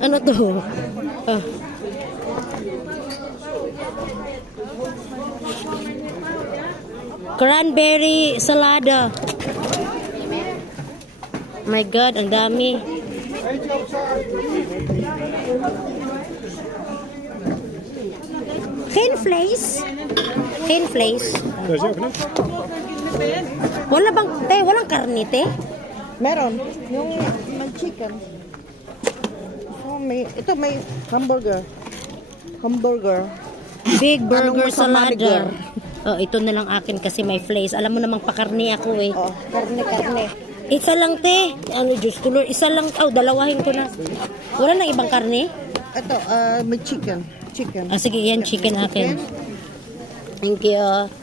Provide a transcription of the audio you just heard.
Ano to? Ah. Cranberry salada. My God, ang dami. Hen flies. Hen flies. Wala bang, walang karne, te? Meron. Yung may chicken. Oh, may hamburger. Hamburger. Big burger Anong masama ni girl? salada. Oh, ito na lang akin kasi may flies. Alam mo namang pakarni ako eh. Oh, karne. Isa lang, te. Ano, Diyos ko, Lord. Isa lang. Oh, dalawahin ko na. Wala nang ibang karne? Ito, may chicken. Chicken. Ah, sige, yan, chicken akin. Thank you.